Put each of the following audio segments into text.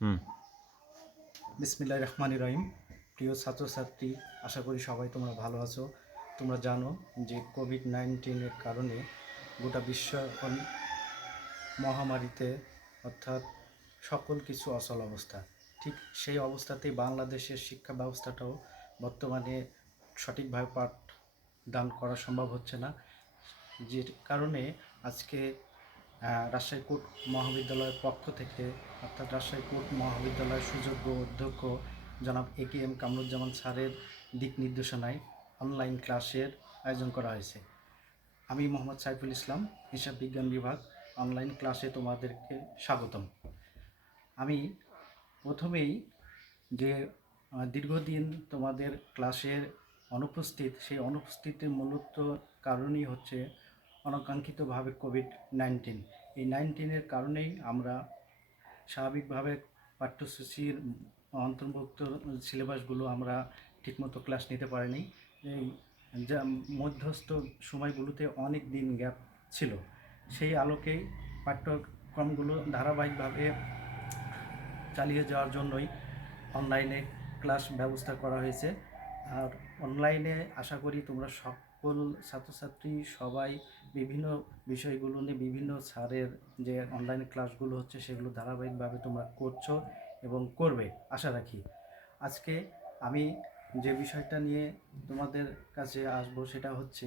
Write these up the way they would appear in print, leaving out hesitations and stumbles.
হুম। বিসমিল্লাহির রহমানির রহিম। প্রিয় ছাত্রছাত্রী, আশা করি সবাই তোমরা ভালো আছো। তোমরা জানো যে কোভিড-19 কারণে গোটা বিশ্ব এখন মহামারীতে, অর্থাৎ সকল কিছু অচল অবস্থা। ঠিক সেই অবস্থাতেই বাংলাদেশের শিক্ষা ব্যবস্থাটাও বর্তমানে সঠিকভাবে পাঠদান করা সম্ভব হচ্ছে না, যে কারণে আজকে রাজশাহী কোর্ট মহাবিদ্যালয়ের পক্ষ থেকে, অর্থাৎ রাজশাহী কোর্ট মহাবিদ্যালয়ের সুযোগ্য অধ্যক্ষ জনাব AKM কামরুজ্জামান স্যারের দিক নির্দেশনায় অনলাইন ক্লাসের আয়োজন করা হয়েছে। আমি মোহাম্মদ সাইফুল ইসলাম, হিসাব বিজ্ঞান বিভাগ। অনলাইন ক্লাসে তোমাদেরকে স্বাগতম। আমি প্রথমেই যে দীর্ঘদিন তোমাদের ক্লাসের অনুপস্থিত, সেই অনুপস্থিতির মূলত কারণই হচ্ছে অনাকাঙ্ক্ষিতভাবে কোভিড-19। এই 19-এর কারণেই আমরা স্বাভাবিকভাবে পাঠ্যসূচির অন্তর্ভুক্ত সিলেবাসগুলো আমরা ঠিকমতো ক্লাস নিতে পারিনি। এই যা মধ্যস্থ সময়গুলোতে অনেক দিন গ্যাপ ছিল, সেই আলোকেই পাঠ্যক্রমগুলো ধারাবাহিকভাবে চালিয়ে যাওয়ার জন্যই অনলাইনে ক্লাস ব্যবস্থা করা হয়েছে। আর অনলাইনে আশা করি তোমরা সকল ছাত্রছাত্রী সবাই বিভিন্ন বিষয়গুলো নিয়ে, বিভিন্ন স্যারের যে অনলাইনে ক্লাসগুলো হচ্ছে সেগুলো ধারাবাহিকভাবে তোমরা করছো এবং করবে আশা রাখি। আজকে আমি যে বিষয়টা নিয়ে তোমাদের কাছে আসবো সেটা হচ্ছে,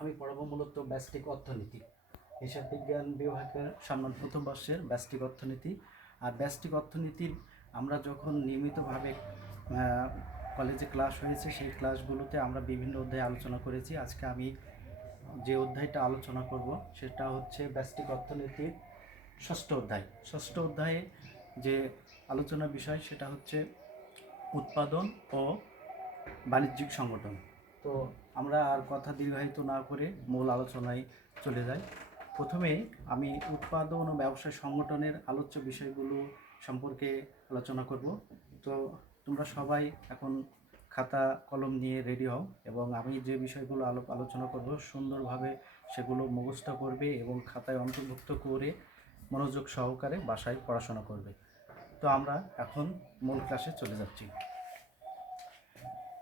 আমি পড়াবো মূলত ব্যষ্টিক অর্থনীতি, হিসাব বিজ্ঞান বিভাগের সম্মান প্রথম বর্ষের ব্যষ্টিক অর্থনীতি। আর ব্যষ্টিক অর্থনীতির আমরা যখন নিয়মিতভাবে কলেজে ক্লাস হয়েছে, সেই ক্লাসগুলোতে আমরা বিভিন্ন অধ্যায়ে আলোচনা করেছি। আজকে আমি যে অধ্যায়টা আলোচনা করব সেটা হচ্ছে ব্যষ্টিক অর্থনীতির ষষ্ঠ অধ্যায়। ষষ্ঠ অধ্যায়ে যে আলোচনার বিষয় সেটা হচ্ছে উৎপাদন ও বাণিজ্যিক সংগঠন। তো আমরা আর কথা দীর্ঘায়িত না করে মূল আলোচনায় চলে যাই। প্রথমে আমি উৎপাদন ও ব্যবসায় সংগঠনের আলোচ্য বিষয়গুলো সম্পর্কে আলোচনা করব। তো তোমরা সবাই এখন খাতা কলম নিয়ে রেডি হও এবং আমি যে বিষয়গুলো আলোচনা করব সুন্দরভাবে সেগুলো মুখস্থ করবে এবং খাতায় অন্তর্ভুক্ত করে মনোযোগ সহকারে বাসায় পড়াশোনা করবে। তো আমরা এখন মূল ক্লাসে চলে যাচ্ছি।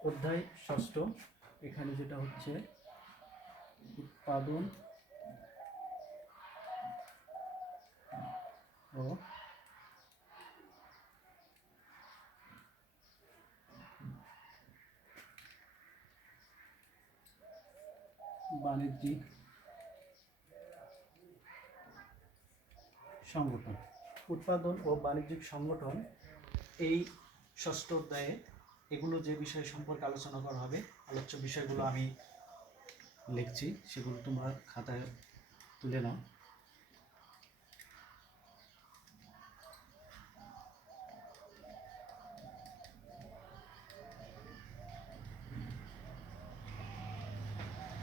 অধ্যায় ষষ্ঠ, এখানে যেটা হচ্ছে উৎপাদন ও বাণিজ্যিক সংগঠন। উৎপাদন ও বাণিজ্যিক সংগঠন এই ষষ্ঠ অধ্যায়ে এগুলো যে বিষয় সম্পর্কে আলোচনা করা হবে, আলোচ্য বিষয়গুলো আমি লিখছি, সেগুলো তোমরা খাতায় তুলে নাও।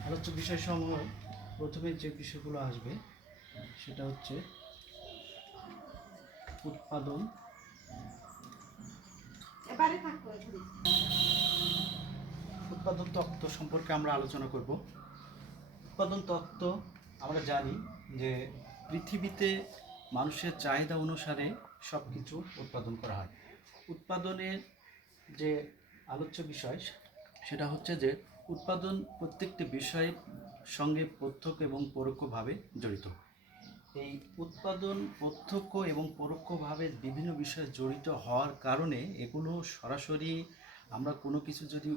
আলোচ্য বিষয়সমূহ প্রথমে যে বিষয়গুলো আসবে সেটা হচ্ছে উৎপাদন উৎপাদন তত্ত্ব সম্পর্কে আমরা আলোচনা করব। উৎপাদন তত্ত্ব আমরা জানি যে পৃথিবীতে মানুষের চাহিদা অনুসারে সব কিছু উৎপাদন করা হয়। উৎপাদনের যে আলোচ্য বিষয় সেটা হচ্ছে যে উৎপাদন প্রত্যেকটি বিষয়ের সঙ্গে প্রত্যক্ষ এবং পরোক্ষভাবে জড়িত। এই উৎপাদন প্রত্যক্ষ এবং পরোক্ষভাবে বিভিন্ন বিষয়ে জড়িত হওয়ার কারণে এগুলো সরাসরি আমরা কোনো কিছু যদি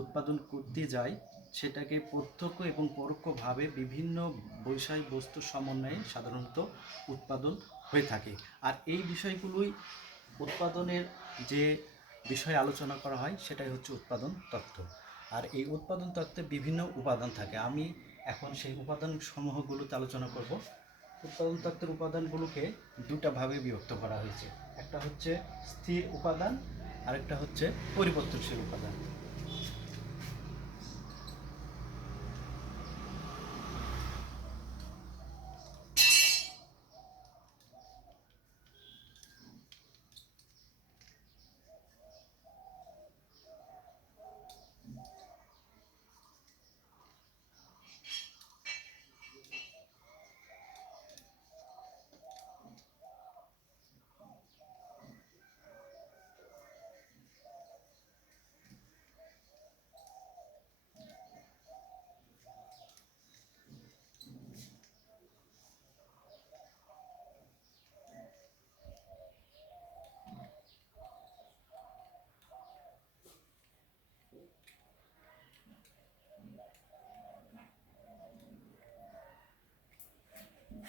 উৎপাদন করতে যাই, সেটাকে প্রত্যক্ষ এবং পরোক্ষভাবে বিভিন্ন বিষয় বস্তু সমন্বয়ে সাধারণত উৎপাদন হয়ে থাকে। আর এই বিষয়গুলোই উৎপাদনের যে বিষয়ে আলোচনা করা হয় সেটাই হচ্ছে উৎপাদন তত্ত্ব। আর এই উৎপাদন তত্ত্বে বিভিন্ন উপাদান থাকে। আমি এখন সেই উপাদান সমূহগুলোতে আলোচনা করব। উৎপাদন তত্ত্বের উপাদানগুলোকে দুটা ভাগে বিভক্ত করা হয়েছে। একটা হচ্ছে স্থির উপাদান, আরেকটা হচ্ছে পরিবর্তনশীল উপাদান।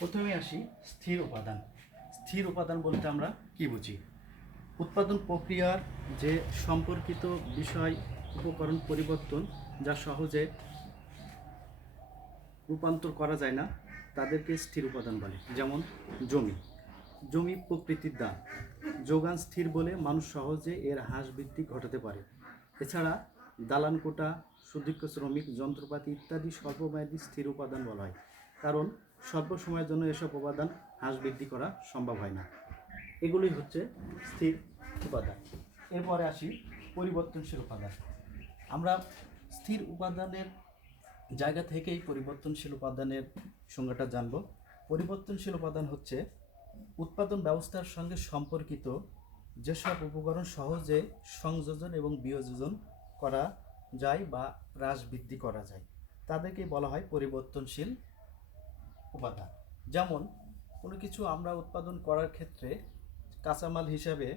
প্রথমে আসি স্থির উপাদান। স্থির উপাদান বলতে আমরা কি বুঝি? উৎপাদন প্রক্রিয়ার যে সম্পর্কিত বিষয় উপকরণ পরিবর্তন যা সহজে রূপান্তর করা যায় না তাদেরকে স্থির উপাদান বলে। যেমন জমি প্রকৃতির দান, যোগান স্থির বলে মানুষ সহজে এর হ্রাস বৃদ্ধি ঘটাতে পারে। এছাড়া দালান কোটা, সুদক্ষ শ্রমিক, যন্ত্রপাতি ইত্যাদি স্বল্পমেয়াদী স্থির উপাদান বলা হয়, কারণ স্বল্প সময়ের জন্য এসব উপাদান হ্রাস বৃদ্ধি করা সম্ভব হয় না। এগুলোই হচ্ছে স্থির উপাদান। এরপরে আসি পরিবর্তনশীল উপাদান। আমরা স্থির উপাদানের জায়গা থেকেই পরিবর্তনশীল উপাদানের সংজ্ঞাটা জানব। পরিবর্তনশীল উপাদান হচ্ছে উৎপাদন ব্যবস্থার সঙ্গে সম্পর্কিত যেসব উপকরণ সহজে সংযোজন এবং বিয়োজন করা যায় বা হ্রাস বৃদ্ধি করা যায় তাদেরকেই বলা হয় পরিবর্তনশীল উপাদান। যেমন কোনো কিছু আমরা উৎপাদন করার ক্ষেত্রে কাঁচামাল হিসাবে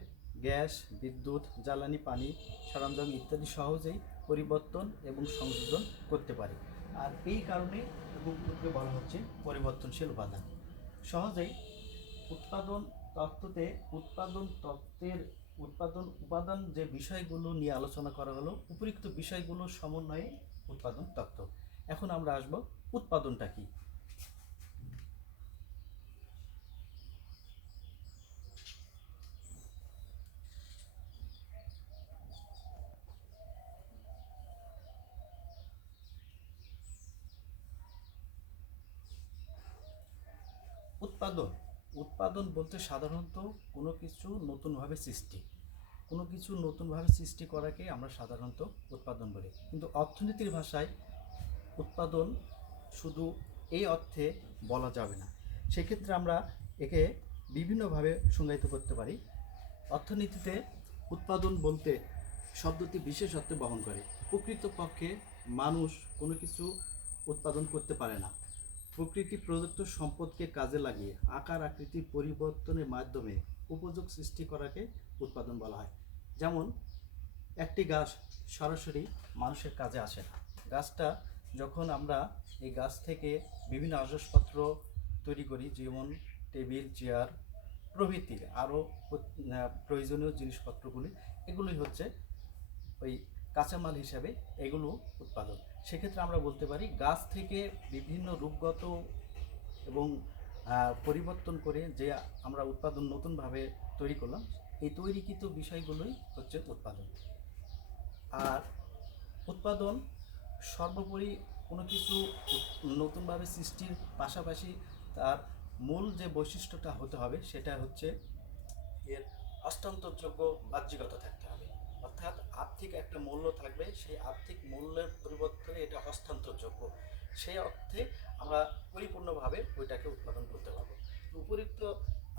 গ্যাস, বিদ্যুৎ, জ্বালানি, পানি, সরঞ্জাম ইত্যাদি সহজেই পরিবর্তন এবং সংযোজন করতে পারি, আর এই কারণে এগুলোকে বলা হচ্ছে পরিবর্তনশীল উপাদান। সহজেই উৎপাদন উপাদান যে বিষয়গুলো নিয়ে আলোচনা করা হলো, উপরিক্ত বিষয়গুলোর সমন্বয়ে উৎপাদন তত্ত্ব। এখন আমরা আসব উৎপাদনটা কি। উৎপাদন বলতে সাধারণত কোনো কিছু নতুনভাবে সৃষ্টি করাকে আমরা সাধারণত উৎপাদন বলি। কিন্তু অর্থনীতির ভাষায় উৎপাদন শুধু এই অর্থে বলা যাবে না, সেক্ষেত্রে আমরা একে বিভিন্নভাবে সংজ্ঞায়িত করতে পারি। অর্থনীতিতে উৎপাদন বলতে শব্দটি বিশেষ অর্থে বহন করে। প্রকৃতপক্ষে মানুষ কোনো কিছু উৎপাদন করতে পারে না। প্রকৃতি প্রদত্ত সম্পদকে কাজে লাগিয়ে আকার আকৃতির পরিবর্তনের মাধ্যমে উপযোগ সৃষ্টি করাকে উৎপাদন বলা হয়। যেমন একটি গাছ সরাসরি মানুষের কাজে আসে না। গাছটা যখন আমরা এই গাছ থেকে বিভিন্ন আসবাবপত্র তৈরি করি, যেমন টেবিল, চেয়ার প্রভৃতি আরও প্রয়োজনীয় জিনিসপত্রগুলি, এগুলোই হচ্ছে ওই কাঁচামাল হিসাবে এগুলো উৎপাদন। সেক্ষেত্রে আমরা বলতে পারি গাছ থেকে বিভিন্ন রূপগত এবং পরিবর্তন করে যে আমরা উৎপাদন নতুনভাবে তৈরি করলাম, এই তৈরিকৃত বিষয়গুলোই হচ্ছে উৎপাদন। আর উৎপাদন সর্বোপরি কোনো কিছু নতুনভাবে সৃষ্টির পাশাপাশি তার মূল যে বৈশিষ্ট্যটা হতে হবে সেটা হচ্ছে এর হস্তান্তরযোগ্য বাহ্যিকতা থাকতে হবে, অর্থাৎ আর্থিক একটা মূল্য থাকবে, সেই আর্থিক মূল্যের পরিবর্তনে এটা হস্তান্তরযোগ্য, সেই অর্থে আমরা পরিপূর্ণভাবে ওইটাকে উৎপাদন করতে পারবো। উপরিক্ত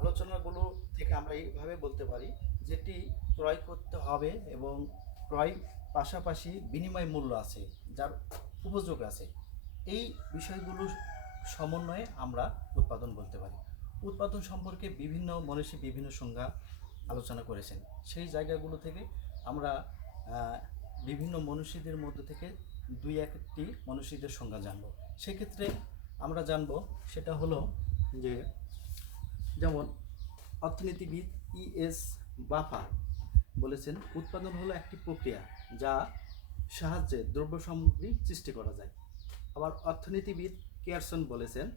আলোচনাগুলো থেকে আমরা এইভাবে বলতে পারি যেটি ক্রয় করতে হবে এবং ক্রয় পাশাপাশি বিনিময় মূল্য আছে, যার উপযোগ আছে, এই বিষয়গুলো সমন্বয়ে আমরা উৎপাদন বলতে পারি। উৎপাদন সম্পর্কে বিভিন্ন মনীষী বিভিন্ন সংজ্ঞা আলোচনা করেছেন, সেই জায়গাগুলো থেকে আমরা বিভিন্ন মনীষীদের মধ্যে থেকে দুই একটি মনীষীদের সংজ্ঞা জানব। সেক্ষেত্রে আমরা জানব সেটা হলো যে, যেমন অর্থনীতিবিদ E.S. বাফা বলেছেন, উৎপাদন হলো একটি প্রক্রিয়া যা সাহায্যে দ্রব্য সামগ্রী সৃষ্টি করা যায়। আবার অর্থনীতিবিদ কেয়ারসন বলেছেন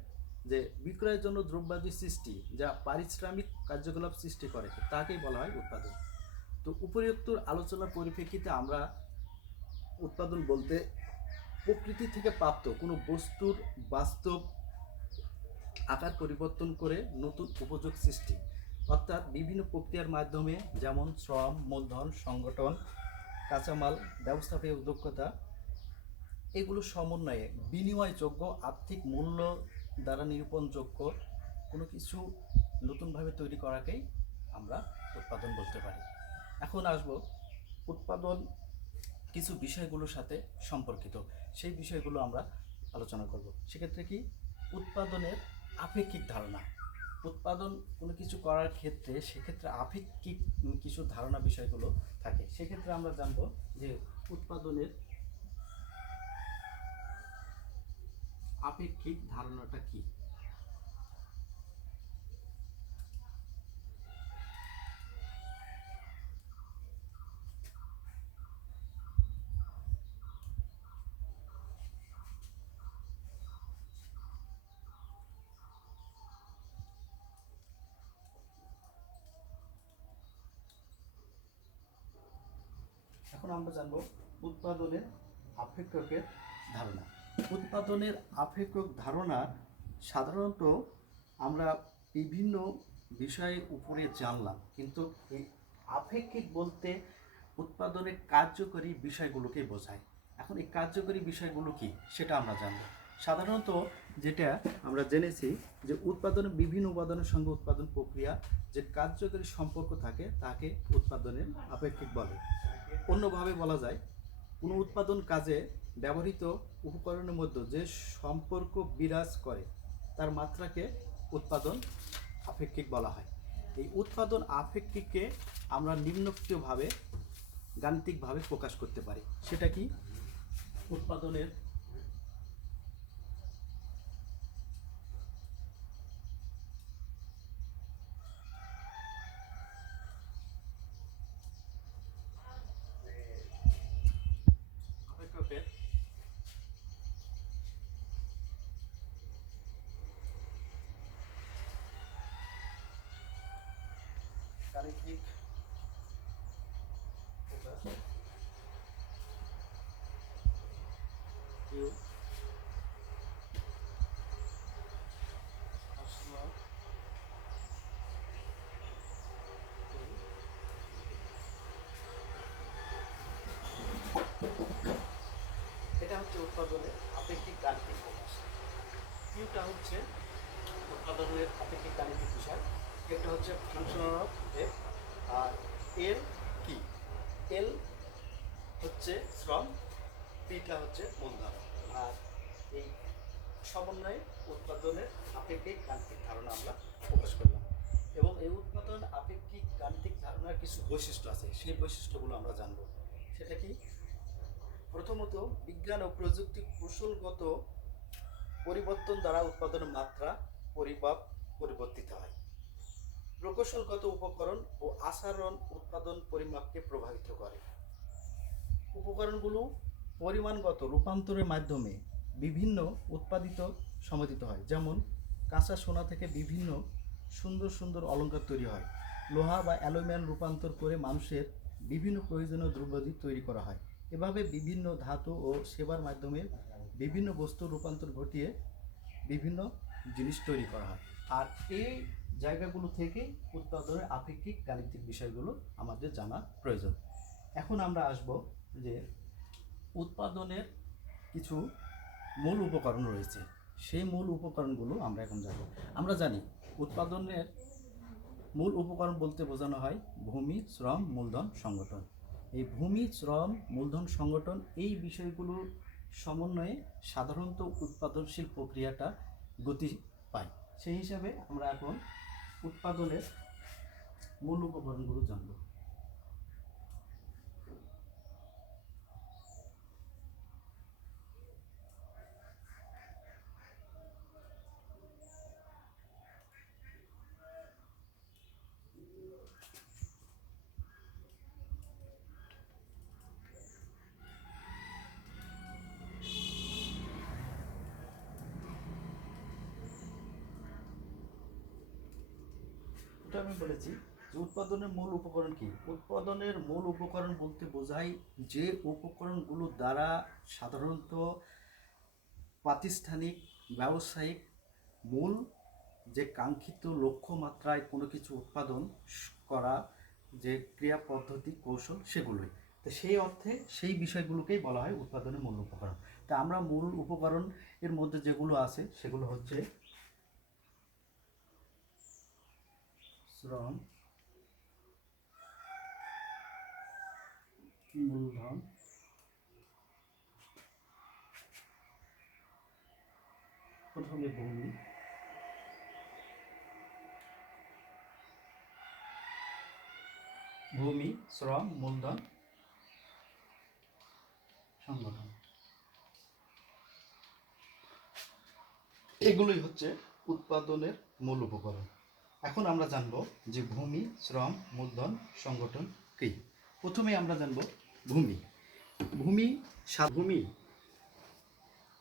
যে বিক্রয়ের জন্য দ্রব্যাদি সৃষ্টি যা পারিশ্রমিক কার্যকলাপ সৃষ্টি করে তাকেই বলা হয় উৎপাদন। তো উপরিউক্ত আলোচনার পরিপ্রেক্ষিতে আমরা উৎপাদন বলতে প্রকৃতি থেকে প্রাপ্ত কোনো বস্তুর বাস্তব আকার পরিবর্তন করে নতুন উপযোগ সৃষ্টি, অর্থাৎ বিভিন্ন প্রক্রিয়ার মাধ্যমে, যেমন শ্রম, মূলধন, সংগঠন, কাঁচামাল, ব্যবস্থাপনীয় দক্ষতা, এগুলো সমন্বয়ে বিনিময়যোগ্য আর্থিক মূল্য দ্বারা নিরূপণযোগ্য কোনো কিছু নতুনভাবে তৈরি করাকেই আমরা উৎপাদন বলতে পারি। এখন আসব উৎপাদন কিছু বিষয়গুলোর সাথে সম্পর্কিত, সেই বিষয়গুলো আমরা আলোচনা করব। সেক্ষেত্রে কি উৎপাদনের আপেক্ষিক ধারণা, উৎপাদন কোনো কিছু করার ক্ষেত্রে সেক্ষেত্রে আপেক্ষিক কিছু ধারণা বিষয়গুলো থাকে। সেক্ষেত্রে আমরা জানব যে উৎপাদনের আপেক্ষিক ধারণাটা কি। এখন আমরা জানব উৎপাদনের আপেক্ষকের ধারণা। উৎপাদনের আপেক্ষক ধারণা সাধারণত আমরা বিভিন্ন বিষয়ের উপরে জানলাম, কিন্তু এই আপেক্ষিক বলতে উৎপাদনের কার্যকরী বিষয়গুলোকে বোঝায়। এখন এই কার্যকরী বিষয়গুলো কি সেটা আমরা জানব। সাধারণত যেটা আমরা জেনেছি যে উৎপাদনের বিভিন্ন উপাদানের সঙ্গে উৎপাদন প্রক্রিয়া যে কার্যকরী সম্পর্ক থাকে তাকে উৎপাদনের আপেক্ষিক বলে। অন্যভাবে বলা যায়, কোনো উৎপাদন কাজে ব্যবহৃত উপকরণের মধ্যে যে সম্পর্ক বিরাজ করে তার মাত্রাকে উৎপাদন আপেক্ষিক বলা হয়। এই উৎপাদন আপেক্ষিককে আমরা নিম্নোক্তভাবে গাণিতিকভাবে প্রকাশ করতে পারি। সেটা কি? উৎপাদনের আপেক্ষকের গাণিতিক প্রকাশ এটা হচ্ছে উৎপাদনের আপেক্ষিক গাণিতিক প্রকাশ। কিউটা হচ্ছে উৎপাদনের আপেক্ষিক গাণিতিক বিষয়, একটা হচ্ছে ফাংশন অফ এফ, আর এল কি? এল হচ্ছে শ্রম, পিটা হচ্ছে মূলধন, আর এই সমন্বয়ে উৎপাদনের আপেক্ষিক গাণিতিক ধারণা আমরা প্রকাশ করলাম। এবং এই উৎপাদন আপেক্ষিক গাণিতিক ধারণার কিছু বৈশিষ্ট্য আছে, সেই বৈশিষ্ট্যগুলো আমরা জানব। সেটা কি? প্রথমত, বিজ্ঞান ও প্রযুক্তি কৌশলগত পরিবর্তন দ্বারা উৎপাদনের মাত্রা পরিবর্তিত হয়। প্রকৌশলগত উপকরণ ও আচরণ উৎপাদন পরিমাপকে প্রভাবিত করে। উপকরণগুলো পরিমাণগত রূপান্তরের মাধ্যমে বিভিন্ন উৎপাদিত সমাদিত হয়। যেমন কাঁচা সোনা থেকে বিভিন্ন সুন্দর সুন্দর অলংকার তৈরি হয়। লোহা বা অ্যালুমিনিয়াম রূপান্তর করে মানুষের বিভিন্ন প্রয়োজনীয় দ্রব্যাদি তৈরি করা হয়। এভাবে বিভিন্ন ধাতু ও সেবার মাধ্যমে বিভিন্ন বস্তু রূপান্তর ঘটিয়ে বিভিন্ন জিনিস তৈরি করা হয়। আর এই জায়গাগুলো থেকে উৎপাদনের আপেক্ষিক গাণিতিক বিষয়গুলো আমাদের জানা প্রয়োজন। এখন আমরা আসব যে উৎপাদনের কিছু মূল উপকরণ রয়েছে, সেই মূল উপকরণগুলো আমরা এখন জানব। আমরা জানি উৎপাদনের মূল উপকরণ বলতে বোঝানো হয় ভূমি, শ্রম, মূলধন, সংগঠন। এই ভূমি, শ্রম, মূলধন, সংগঠন এই বিষয়গুলোর সমন্বয়ে সাধারণত উৎপাদনশীল প্রক্রিয়াটা গতি পায়। সেই হিসাবে আমরা এখন উৎপাদনের মূল উপকরণগুলো জানব। এটা আমি বলেছি যে উৎপাদনের মূল উপকরণ কি? উৎপাদনের মূল উপকরণ বলতে বোঝায় যে উপকরণগুলো দ্বারা সাধারণত প্রাতিষ্ঠানিক ব্যবসায়িক মূল যে কাঙ্ক্ষিত লক্ষ্যমাত্রায় কোনো কিছু উৎপাদন করা যে ক্রিয়া পদ্ধতি কৌশল সেগুলোই। তো সেই অর্থে সেই বিষয়গুলোকেই বলা হয় উৎপাদনের মূল উপকরণ। তা আমরা মূল উপকরণ এর মধ্যে যেগুলো আছে সেগুলো হচ্ছে শ্রম, মূলধন, প্রথমে ভূমি, শ্রম, মূলধন, সংগঠন, এগুলোই হচ্ছে উৎপাদনের মূল উপকরণ। এখন আমরা জানব যে ভূমি, শ্রম, মূলধন, সংগঠন কি। প্রথমে আমরা জানব ভূমি। ভূমি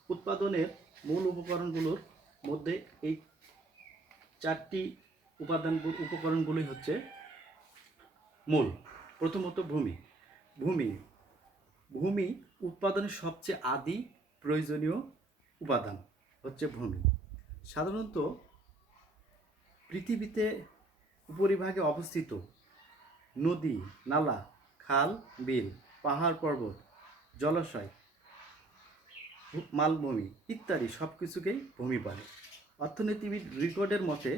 উৎপাদনের মূল উপকরণগুলোর মধ্যে এই চারটি উপকরণগুলোই হচ্ছে মূল। প্রথমত ভূমি ভূমি উৎপাদনের সবচেয়ে আদি প্রয়োজনীয় উপাদান হচ্ছে ভূমি। সাধারণত পৃথিবীতে উপরিভাগে অবস্থিত নদী, নালা, খাল, বিল, পাহাড় পর্বত, জলাশয়, মালভূমি ইত্যাদি সব কিছুকেই ভূমি বলে। অর্থনীতিবিদ রিকর্ডের মতে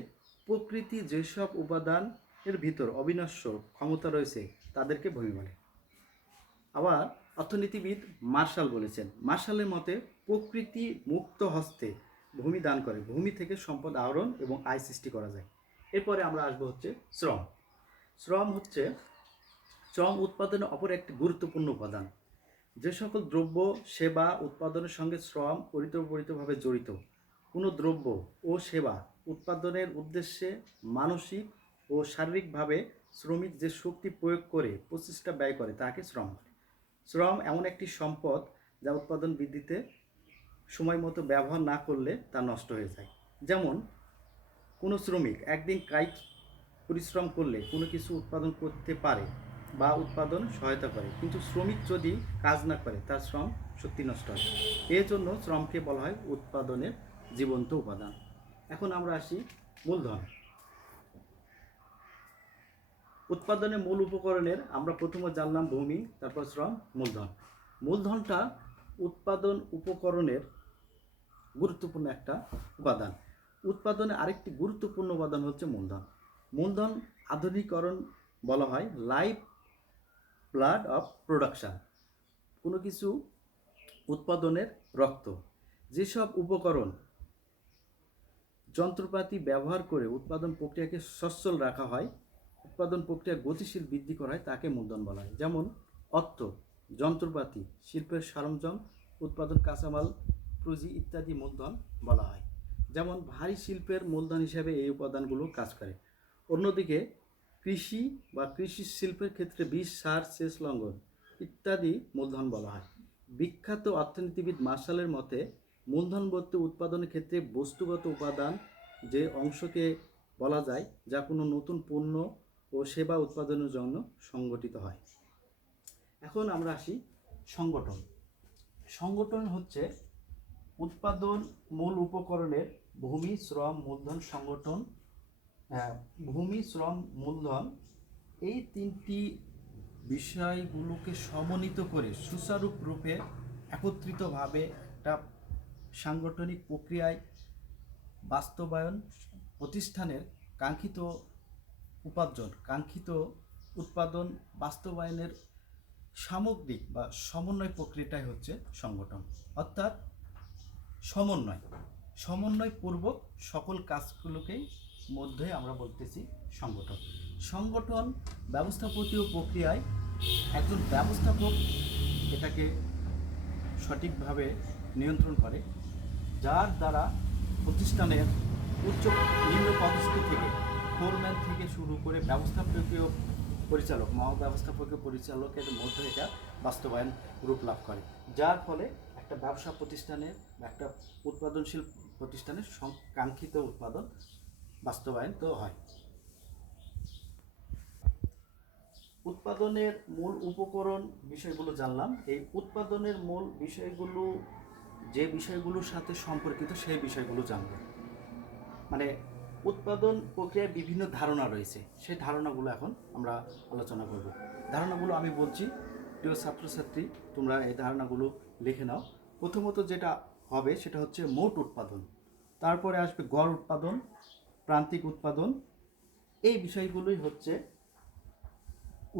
প্রকৃতি যেসব উপাদানের ভিতর অবিনশ্বর ক্ষমতা রয়েছে তাদেরকে ভূমি বলে। আবার অর্থনীতিবিদ মার্শাল বলেছেন, মার্শালের মতে প্রকৃতি মুক্ত হস্তে ভূমি দান করে, ভূমি থেকে সম্পদ আহরণ এবং আয় সৃষ্টি করা যায়। এরপরে আমরা আসবো হচ্ছে শ্রম। শ্রম উৎপাদনের অপর একটি গুরুত্বপূর্ণ উপাদান। যে সকল দ্রব্য সেবা উৎপাদনের সঙ্গে শ্রম ওতপ্রোতভাবে জড়িত, কোনো দ্রব্য ও সেবা উৎপাদনের উদ্দেশ্যে মানসিক ও শারীরিকভাবে শ্রমিক যে শক্তি প্রয়োগ করে প্রচেষ্টা ব্যয় করে তাকে শ্রম বলে। শ্রম এমন একটি সম্পদ যা উৎপাদন বৃদ্ধিতে সময় মতো ব্যবহার না করলে তা নষ্ট হয়ে যায়। যেমন কোনো শ্রমিক একদিন কায়িক পরিশ্রম করলে কোনো কিছু উৎপাদন করতে পারে বা উৎপাদন সহায়তা করে, কিন্তু শ্রমিক যদি কাজ না করে তার শ্রম শক্তি নষ্ট হয়। এর জন্য শ্রমকে বলা হয় উৎপাদনের জীবন্ত উপাদান। এখন আমরা আসি মূলধন। উৎপাদনের মূল উপকরণের আমরা প্রথমে জানলাম ভূমি, তারপর শ্রম, মূলধন। মূলধনটা উৎপাদন উপকরণের গুরুত্বপূর্ণ একটা উপাদান। উৎপাদনে আরেকটি গুরুত্বপূর্ণ উপাদান হচ্ছে মূলধন। মূলধন আধুনিকরণ বলা হয় লাইফ ব্লাড অফ প্রোডাকশান, কোনো কিছু উৎপাদনের রক্ত। যেসব উপকরণ যন্ত্রপাতি ব্যবহার করে উৎপাদন প্রক্রিয়াকে সচ্ছল রাখা হয়, উৎপাদন প্রক্রিয়া গতিশীল বৃদ্ধি করা হয়, তাকে মূলধন বলা হয়। যেমন অর্থ, যন্ত্রপাতি, শিল্পের সরঞ্জাম, উৎপাদন কাঁচামাল, পুঁজি ইত্যাদি মূলধন বলা হয়। যেমন ভারী শিল্পের মূলধন হিসেবে এই উপাদানগুলো কাজ করে। অন্যদিকে কৃষি বা কৃষি শিল্পের ক্ষেত্রে বীজ, সার, সেচ, লঙ্ঘন ইত্যাদি মূলধন বলা হয়। বিখ্যাত অর্থনীতিবিদ মার্শালের মতে মূলধন বলতে উৎপাদনের ক্ষেত্রে বস্তুগত উপাদান যে অংশকে বলা যায় যা কোনো নতুন পণ্য ও সেবা উৎপাদনের জন্য সংগঠিত হয়। এখন আমরা আসি সংগঠন। সংগঠন হচ্ছে উৎপাদন মূল উপকরণের ভূমি, শ্রম, মূলধন সংগঠন। ভূমি, শ্রম, মূলধন এই তিনটি বিষয়গুলোকে সমন্বিত করে সুচারুরূপে একত্রিতভাবে একটা সাংগঠনিক প্রক্রিয়ায় বাস্তবায়ন প্রতিষ্ঠানের কাঙ্ক্ষিত উৎপাদন বাস্তবায়নের সামগ্রিক বা সমন্বয় প্রক্রিয়াটাই হচ্ছে সংগঠন। অর্থাৎ সমন্বয়পূর্বক সকল কাজগুলোকেই মধ্যে আমরা বলতেছি সংগঠন। সংগঠন ব্যবস্থাপকীয় প্রক্রিয়ায় একজন ব্যবস্থাপক এটাকে সঠিকভাবে নিয়ন্ত্রণ করে, যার দ্বারা প্রতিষ্ঠানের নিম্ন পদস্থ থেকে ফোরম্যান থেকে শুরু করে ব্যবস্থাপকীয় পরিচালক, মহাব্যবস্থাপকীয় পরিচালকের মধ্যে এটা বাস্তবায়ন রূপ লাভ করে, যার ফলে একটা ব্যবসা প্রতিষ্ঠানের বা একটা উৎপাদনশীল প্রতিষ্ঠানের কাঙ্ক্ষিত উৎপাদন বাস্তবায়ন তো হয়। উৎপাদনের মূল উপকরণ বিষয়গুলো জানলাম। এই উৎপাদনের মূল বিষয়গুলো যে বিষয়গুলোর সাথে সম্পর্কিত সেই বিষয়গুলো জানব। মানে উৎপাদন প্রক্রিয়ায় বিভিন্ন ধারণা রয়েছে, সেই ধারণাগুলো এখন আমরা আলোচনা করব। ধারণাগুলো আমি বলছি, প্রিয় ছাত্রছাত্রী তোমরা এই ধারণাগুলো লিখে নাও। প্রথমত যেটা হবে সেটা হচ্ছে মোট উৎপাদন, তারপরে আসবে গড় উৎপাদন, প্রান্তিক উৎপাদন। এই বিষয়গুলোই হচ্ছে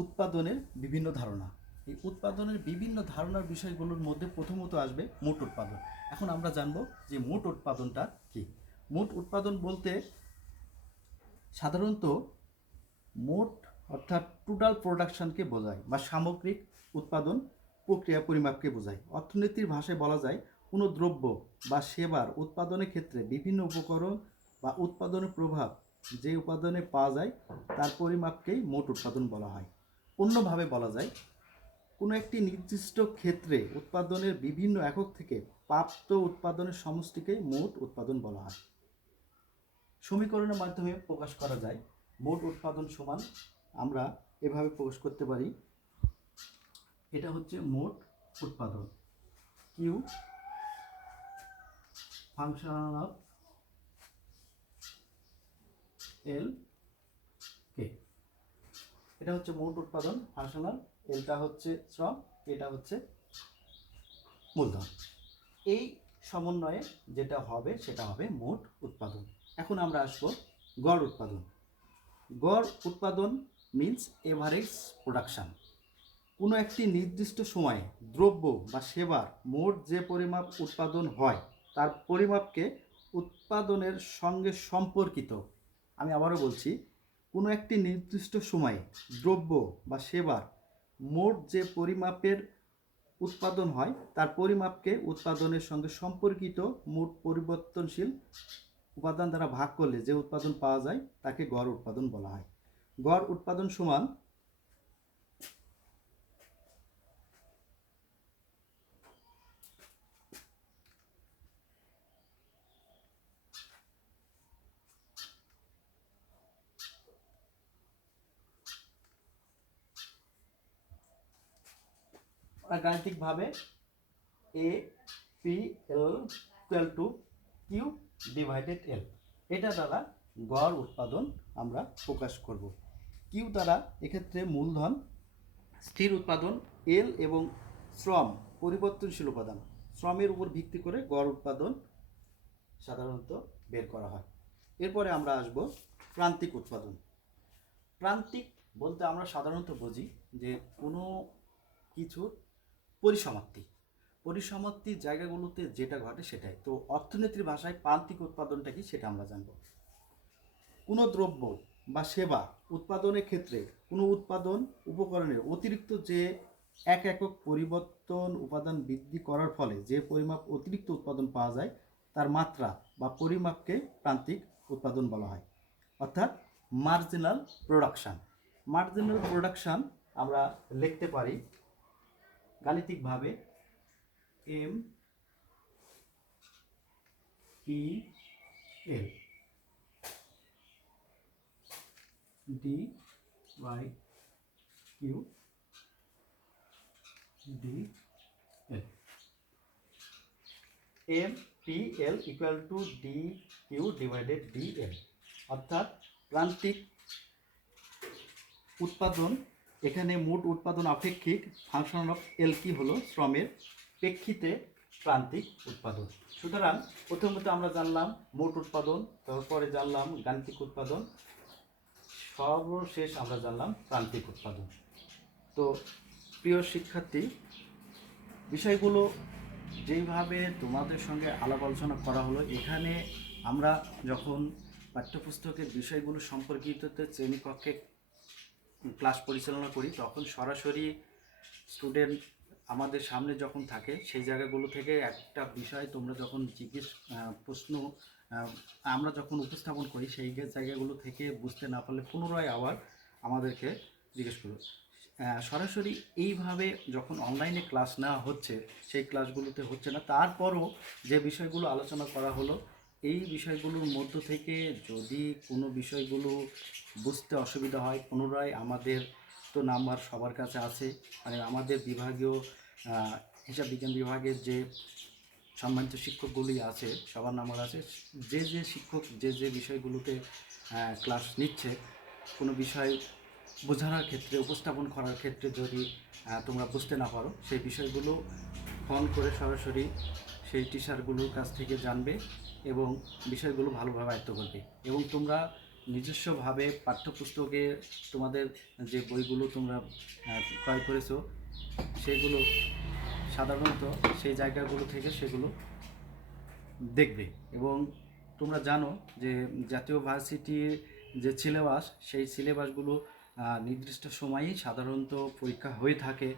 উৎপাদনের বিভিন্ন ধারণা। এই উৎপাদনের বিভিন্ন ধারণার বিষয়গুলোর মধ্যে প্রথমত আসবে মোট উৎপাদন। এখন আমরা জানব যে মোট উৎপাদনটা কি। মোট উৎপাদন বলতে সাধারণত মোট অর্থাৎ টোটাল প্রোডাকশনকে বোঝায় বা সামগ্রিক উৎপাদন প্রক্রিয়া পরিমাপকে বোঝায়। অর্থনীতির ভাষায় বলা যায় কোনো দ্রব্য বা সেবার উৎপাদনের ক্ষেত্রে বিভিন্ন উপকরণ বা উৎপাদনের প্রভাব যে উপাদানে পাওয়া যায় তার পরিমাপকেই মোট উৎপাদন বলা হয়। অন্যভাবে বলা যায় কোনো একটি নির্দিষ্ট ক্ষেত্রে উৎপাদনের বিভিন্ন একক থেকে প্রাপ্ত উৎপাদনের সমষ্টিকেই মোট উৎপাদন বলা হয়। সমীকরণের মাধ্যমে প্রকাশ করা যায়। মোট উৎপাদন সমান আমরা এভাবে প্রকাশ করতে পারি, এটা হচ্ছে মোট উৎপাদন, কিউ ফাংশন অফ এল কে। এটা হচ্ছে মোট উৎপাদন ফাংশনাল, এলটা হচ্ছে শ্রম, এটা হচ্ছে মূলধন। এই সমন্বয়ে যেটা হবে সেটা হবে মোট উৎপাদন। এখন আমরা আসবো গড় উৎপাদন। গড় উৎপাদন মিনস এভারেজ প্রোডাকশান। কোনো একটি নির্দিষ্ট সময়ে দ্রব্য বা সেবার মোট যে পরিমাপ উৎপাদন হয় তার পরিমাপকে উৎপাদনের সঙ্গে সম্পর্কিত, আমি আবারও বলছি, কোনো একটি নির্দিষ্ট সময়ে দ্রব্য বা সেবার মোট যে পরিমাপের উৎপাদন হয় তার পরিমাপকে উৎপাদনের সঙ্গে সম্পর্কিত মোট পরিবর্তনশীল উপাদান দ্বারা ভাগ করলে যে উৎপাদন পাওয়া যায় তাকে গড় উৎপাদন বলা হয়। গড় উৎপাদন সমান গাণিতিকভাবে A P L equal to Q divided L. এটা দ্বারা গড় উৎপাদন আমরা প্রকাশ করব। কিউ দ্বারা এক্ষেত্রে মূলধন, স্থির উৎপাদন, এল এবং শ্রম পরিবর্তনশীল উপাদান, শ্রমের উপর ভিত্তি করে গড় উৎপাদন সাধারণত বের করা হয়। এরপরে আমরা আসব প্রান্তিক উৎপাদন। প্রান্তিক বলতে আমরা সাধারণত বুঝি যে কোনো কিছুর পরিসমাপ্তি জায়গাগুলোতে যেটা ঘটে সেটাই। তো অর্থনীতির ভাষায় প্রান্তিক উৎপাদনটা কি সেটা আমরা জানব। কোনো দ্রব্য বা সেবা উৎপাদনের ক্ষেত্রে কোনো উৎপাদন উপকরণের অতিরিক্ত যে এক একক পরিবর্তন উপাদান বৃদ্ধি করার ফলে যে পরিমাপ অতিরিক্ত উৎপাদন পাওয়া যায় তার মাত্রা বা পরিমাপকে প্রান্তিক উৎপাদন বলা হয়, অর্থাৎ মার্জিনাল প্রোডাকশান। মার্জিনাল প্রোডাকশান আমরা লিখতে পারি গাণিতিকভাবে M P L D by Q D L. M P L equal to D Q divided D L, অর্থাৎ প্রান্তিক উৎপাদন, এখানে মোট উৎপাদন আপেক্ষিক ফাংশন অফ এল কি হলো শ্রমের প্রেক্ষিতে প্রান্তিক উৎপাদন। সুতরাং প্রথমত আমরা জানলাম মোট উৎপাদন, তারপরে জানলাম গাণিতিক উৎপাদন, সর্বশেষ আমরা জানলাম প্রান্তিক উৎপাদন। তো প্রিয় শিক্ষার্থী, বিষয়গুলো যেইভাবে তোমাদের সঙ্গে আলাপ আলোচনা করা হলো, এখানে আমরা যখন পাঠ্যপুস্তকের বিষয়গুলো সম্পর্কিত শ্রেণীকক্ষে ক্লাস পরিচালনা করি তখন সরাসরি স্টুডেন্ট আমাদের সামনে যখন থাকে সেই জায়গাগুলো থেকে একটা বিষয় তোমরা যখন প্রশ্ন আমরা যখন উপস্থাপন করি সেই জায়গাগুলো থেকে বুঝতে না পারলে পুনরায় আবার আমাদেরকে জিজ্ঞেস করো। সরাসরি এইভাবে যখন অনলাইনে ক্লাস নেওয়া হচ্ছে সেই ক্লাসগুলোতে হচ্ছে না, তারপরও যে বিষয়গুলো আলোচনা করা হলো এই বিষয়গুলোর মধ্য থেকে যদি কোনো বিষয়গুলো বুঝতে অসুবিধা হয় পুনরায় আমাদের তো নাম্বার সবার কাছে আছে, মানে আমাদের বিভাগীয় হিসাব বিজ্ঞান বিভাগের যে সম্মানিত শিক্ষকগুলি আছে সবার নাম্বার আছে। যে শিক্ষক যে বিষয়গুলোতে ক্লাস নিচ্ছে কোনো বিষয় বোঝানোর ক্ষেত্রে উপস্থাপন করার ক্ষেত্রে যদি তোমরা বুঝতে না পারো সেই বিষয়গুলো ফোন করে সরাসরি সেই টিচারগুলোর কাছ থেকে জানবে এবং বিষয়গুলো ভালোভাবে আয়ত্ত করবে। এবং তোমরা নিজস্বভাবে পাঠ্যপুস্তকে তোমাদের যে বইগুলো তোমরা ক্রয় করেছো সেগুলো সাধারণত সেই জায়গাগুলো থেকে সেগুলো দেখবে। এবং তোমরা জানো যে জাতীয় ভার্সিটির যে সিলেবাস সেই সিলেবাসগুলো নির্দিষ্ট সময়েই সাধারণত পরীক্ষা হয়ে থাকে।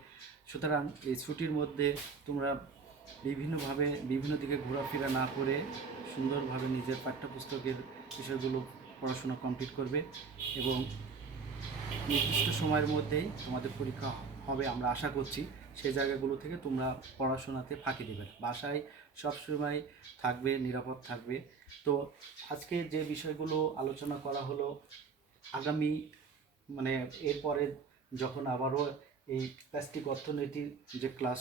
সুতরাং এই ছুটির মধ্যে তোমরা বিভিন্নভাবে বিভিন্ন দিকে ঘোরাফেরা না করে সুন্দরভাবে নিজের পাঠ্যপুস্তকের বিষয়গুলো পড়াশোনা কমপ্লিট করবে এবং নির্দিষ্ট সময়ের মধ্যেই তোমাদের পরীক্ষা হবে আমরা আশা করছি। সেই জায়গাগুলো থেকে তোমরা পড়াশোনাতে ফাঁকি দেবে, বাসায় সবসময় থাকবে, নিরাপদ থাকবে। তো আজকে যে বিষয়গুলো আলোচনা করা হলো আগামী এরপরে যখন আবারও এই প্লাস্টিক অর্থনীতির যে ক্লাস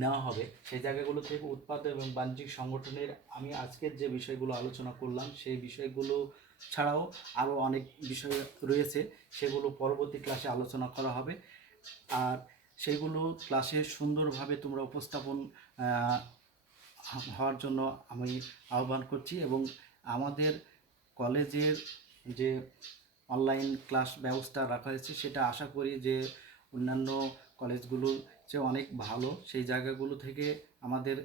নেওয়া হবে সেই জায়গাগুলো থেকে উৎপাদন এবং বাণিজ্যিক সংগঠনের আমি আজকের যে বিষয়গুলো আলোচনা করলাম সেই বিষয়গুলো ছাড়াও আরও অনেক বিষয় রয়েছে, সেগুলো পরবর্তী ক্লাসে আলোচনা করা হবে। আর সেইগুলো ক্লাসে সুন্দরভাবে তোমরা উপস্থাপন হওয়ার জন্য আমি আহ্বান করছি। এবং আমাদের কলেজের যে অনলাইন ক্লাস ব্যবস্থা রাখা হয়েছে সেটা আশা করি যে অন্যান্য কলেজগুলোর চেয়ে অনেক ভালো। সেই জায়গাগুলো থেকে আমাদের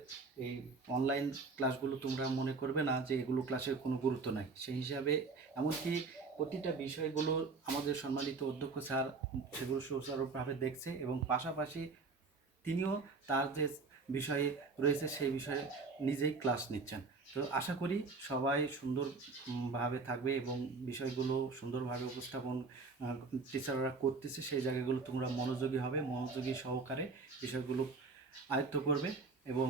এই অনলাইন ক্লাসগুলো তোমরা মনে করবে না যে এগুলো ক্লাসের কোনো গুরুত্ব নাই। সেই হিসাবে এমনকি প্রতিটা বিষয়গুলো আমাদের সম্মানিত অধ্যক্ষ স্যার সেগুলো সুচারুভাবে দেখছে এবং পাশাপাশি তিনিও তার যে বিষয়ে রয়েছে সেই বিষয়ে নিজেই ক্লাস নিচ্ছেন। তো আশা করি সবাই সুন্দরভাবে থাকবে এবং বিষয়গুলো সুন্দরভাবে উপস্থাপন টিচাররা করতেছে সেই জায়গাগুলো তোমরা মনোযোগী হবে, মনোযোগী সহকারে বিষয়গুলো আয়ত্ত করবে এবং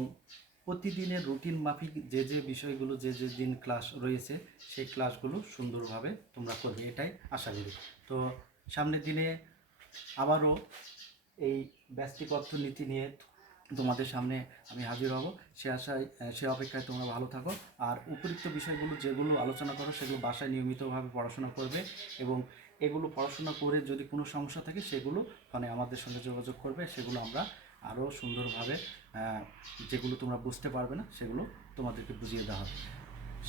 প্রতিদিনের রুটিন মাফিক যে যে বিষয়গুলো যে যে দিন ক্লাস রয়েছে সেই ক্লাসগুলো সুন্দরভাবে তোমরা করবে, এটাই আশা করি। তো সামনের দিনে আবারও এই ব্যষ্টিক অর্থনীতি নিয়ে তোমাদের সামনে আমি হাজির হব, সে আশায় সে অপেক্ষায় তোমরা ভালো থাকো। আর উপরিক্ত বিষয়গুলো যেগুলো আলোচনা করো সেগুলো বাসায় নিয়মিতভাবে পড়াশোনা করবে এবং এগুলো পড়াশোনা করে যদি কোনো সমস্যা থাকে সেগুলো মানে আমাদের সঙ্গে যোগাযোগ করবে, সেগুলো আমরা আরও সুন্দরভাবে যেগুলো তোমরা বুঝতে পারবে না সেগুলো তোমাদেরকে বুঝিয়ে দেওয়া হবে।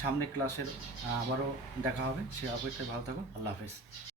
সামনে ক্লাসের আবারও দেখা হবে, সে অপেক্ষায় ভালো থাকো। আল্লাহ হাফেজ।